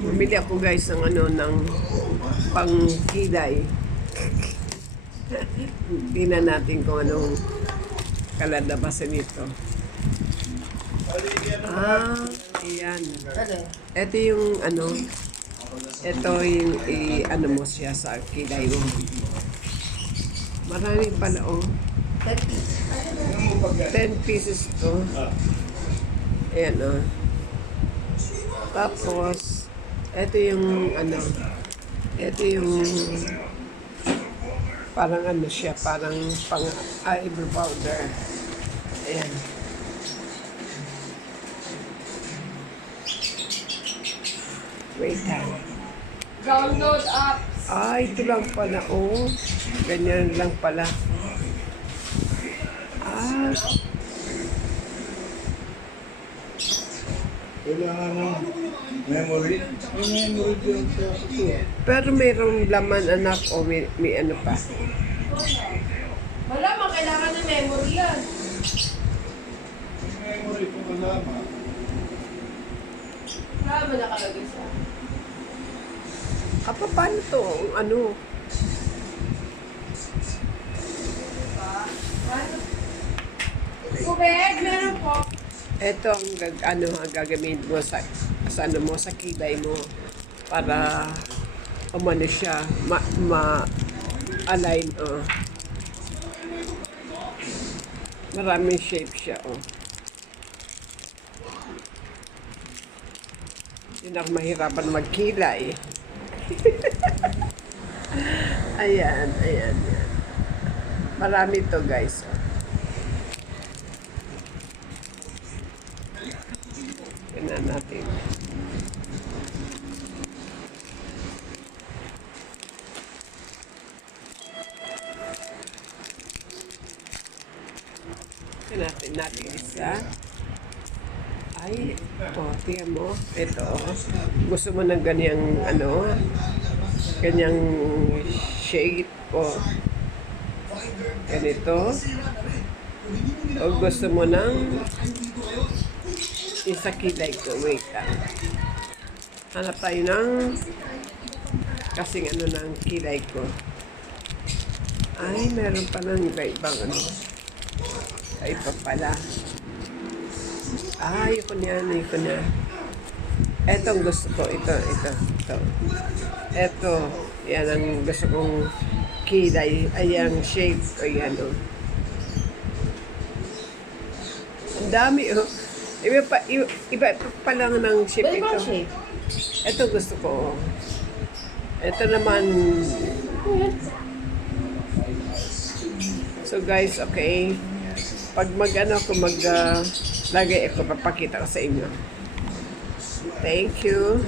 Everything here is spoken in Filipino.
Bumili ako guys ng ano, ng pangkilay. Tingnan natin kung anong kalalabasan nito. Ayan. Ito yung ano, ito yung ano mo siya sa kilay mo. Marami pala oh. 10 pieces to. Ayan oh. Tapos, ito yung ano, ito yung parang ano siya, parang pang eyebrow powder. Ayan. Wait time. Download apps. Ito lang pala, oh. Ganyan lang pala. Kailangan ng memory. May memory din sa ito. Pero mayroong laman anak o may ano pa. Wala, kailangan ng memory yan. May memory kung kasama. Wala ba nakalagay sa? Paano to? Ano? Kubeg, meron po. Ito ang gagamitin mo sa ano mo, sa kilay mo para umano siya, ma-align, oh. Maraming shape siya, oh. Yun ako mahirapan magkilay. Ayan, ayan, ayan. Marami to guys, oh. Tignan natin. Tignan natin isa. Ay, tingnan mo. Ito, gusto mo ng ganyang, ano, ganyang shade o ganito. O gusto mo ng isa kilay ko. Wait lang. Hanap tayo ng kasing ano ng kilay ko. Ay, meron pa ng iba-ibang ano. Ay, pa pala. Ayoko niya, ayoko niya. Ito ang gusto ko. Ito. Ito. Yan ang gusto kong kilay. Ay, ang shape. Ayan, oh. Ang dami, oh. Iba pa lang ng shape ito. Ito gusto ko. Ito naman. So guys, okay. Pag kung lagay ako, papakita ko sa inyo. Thank you.